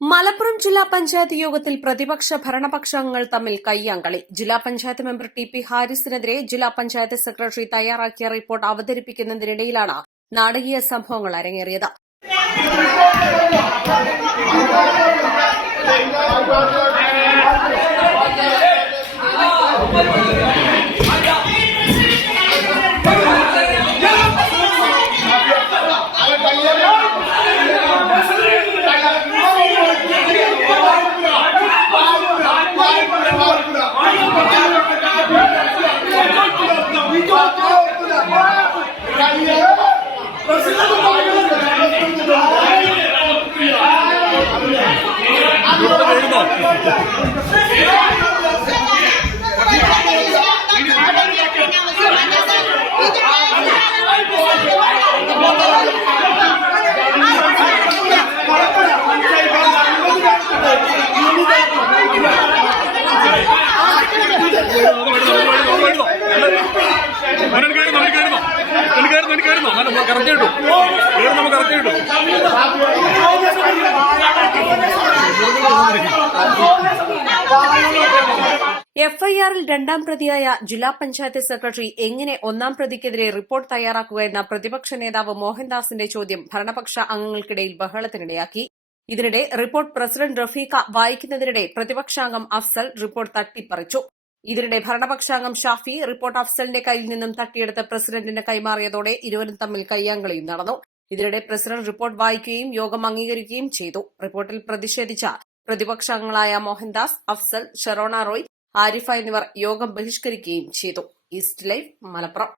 മലപ്പുറം ജില്ലാ പഞ്ചായത്ത് യോഗത്തിൽ പ്രതിപക്ഷ ഭരണപക്ഷ അംഗങ്ങൾ തമ്മിൽ കയ്യാങ്കളി. ജില്ലാ പഞ്ചായത്ത് മെമ്പർ ടി.പി. ഹാരിസിനെതിരെ ജില്ലാ പഞ്ചായത്ത് സെക്രട്ടറി തയ്യാറാക്കിയ റിപ്പോർട്ട് അവതരിപ്പിക്കുന്നതിനിടയിലാണ് നാടകീയ സംഭവങ്ങൾ അരങ്ങേറിയത്. എഫ്ഐആറിൽ രണ്ടാം പ്രതിയായ ജില്ലാ പഞ്ചായത്ത് സെക്രട്ടറി എങ്ങനെ ഒന്നാം പ്രതിക്കെതിരെ റിപ്പോർട്ട് തയ്യാറാക്കുക എന്ന പ്രതിപക്ഷ നേതാവ് മോഹൻദാസിന്റെ ചോദ്യം ഭരണപക്ഷ അംഗങ്ങൾക്കിടയിൽ ബഹളത്തിനിടയാക്കി. ഇതിനിടെ റിപ്പോർട്ട് പ്രസിഡന്റ് റഫീഖ വായിക്കുന്നതിനിടെ പ്രതിപക്ഷാംഗം അഫ്സൽ റിപ്പോർട്ട് തട്ടിപ്പറിച്ചു. ഇതിനിടെ ഭരണപക്ഷാംഗം ഷാഫി റിപ്പോർട്ട് അഫ്സലിന്റെ കയ്യിൽ നിന്നും തട്ടിയെടുത്ത് പ്രസിഡന്റിന് കൈമാറിയതോടെ ഇരുവരും തമ്മിൽ കയ്യാങ്കളിയും നടന്നു. ഇതിനിടെ പ്രസിഡന്റ് റിപ്പോർട്ട് വായിക്കുകയും യോഗം അംഗീകരിക്കുകയും ചെയ്തു. റിപ്പോർട്ടിൽ പ്രതിഷേധിച്ച പ്രതിപക്ഷാംഗങ്ങളായ മോഹൻദാസ്, അഫ്സൽ, ഷെറോണ റോയ്, ആരിഫ എന്നിവർ യോഗം ബഹിഷ്കരിക്കുകയും ചെയ്തു. East live, Malappuram.